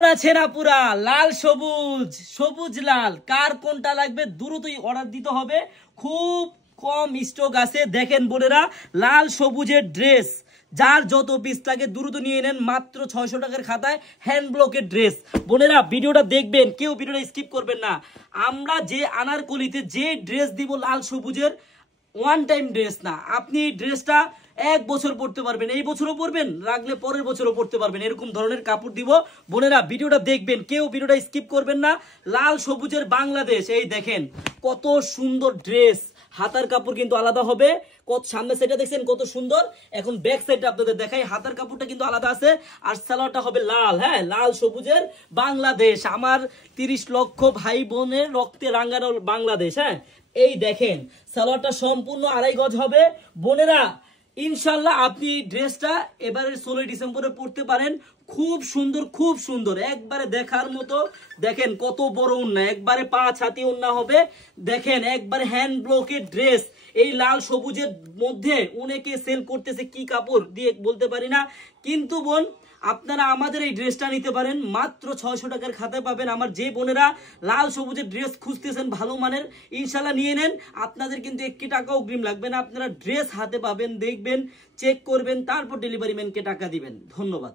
আছে না পুরা লাল সবুজ সবুজ লাল কার কোনটা লাগবে দ্রুতই অর্ডার দিতে হবে। খুব কম স্টক আছে। দেখেন বোনেরা, লাল সবুজের ড্রেস যার যত পিস লাগে দ্রুত নিয়ে নেন, মাত্র 600 টাকার খাতায় হ্যান্ড ব্লকের ড্রেস। বোনেরা ভিডিওটা দেখবেন, কেউ ভিডিওটা স্কিপ করবেন না। আমরা যে আনারকলিতে যে ড্রেস দিব লাল সবুজের, ওয়ান টাইম ড্রেস না, আপনি এই ড্রেসটা 1 বছর পড়তে পারবেন, এই বছরও পরবেন, রাখলে পরের বছরও পড়তে পারবেন, এরকম ধরনের কাপড় দিব। বোনেরা ভিডিওটা দেখবেন, কেউ ভিডিওটা স্কিপ করবেন না। লাল সবুজের বাংলাদেশ, এই দেখেন কত সুন্দর ড্রেস। হাতার কাপড় কিন্তু আলাদা হবে। কত সামনে সাইডটা দেখছেন কত সুন্দর। এখন ব্যাক সাইডটা আপনাদের দেখাই, হাতার কাপড়টা কিন্তু আলাদা আছে, আর সালোয়ারটা হবে লাল। হ্যাঁ, লাল সবুজের বাংলাদেশ, আমার 30 লক্ষ ভাই বোনের রক্তে রাঙ্গানো বাংলাদেশ। হ্যাঁ, এই দেখেন সালোয়ারটা সম্পূর্ণ 2.5 গজ হবে। বোনেরা ইনশাল্লাহ আপনি ড্রেসটা এবারে 16 ডিসেম্বরে পড়তে পারেন। খুব সুন্দর, খুব সুন্দর, একবারে দেখার মতো। দেখেন কত বড় ওন্না, একবারে 5 হাতি ওন্না হবে। দেখেন একবারে হ্যান্ড ব্লকের ড্রেস। এই লাল সবুজের মধ্যে অনেকে সেল করতেছে কি কাপড় দিয়ে বলতে পারি না, কিন্তু বোন আপনারা আমাদের এই ড্রেসটা নিতে পারেন, মাত্র 600 টাকার খাতায় পাবেন। আমার যে বোনেরা লাল সবুজের ড্রেস খুঁজতেছেন ভালো মানের, ইনশাল্লাহ নিয়ে নেন। আপনাদের কিন্তু 1 টাকা অগ্রিম লাগবে না, আপনারা ড্রেস হাতে পাবেন, দেখবেন, চেক করবেন, তারপর ডেলিভারি ম্যানকে টাকা দিবেন। ধন্যবাদ।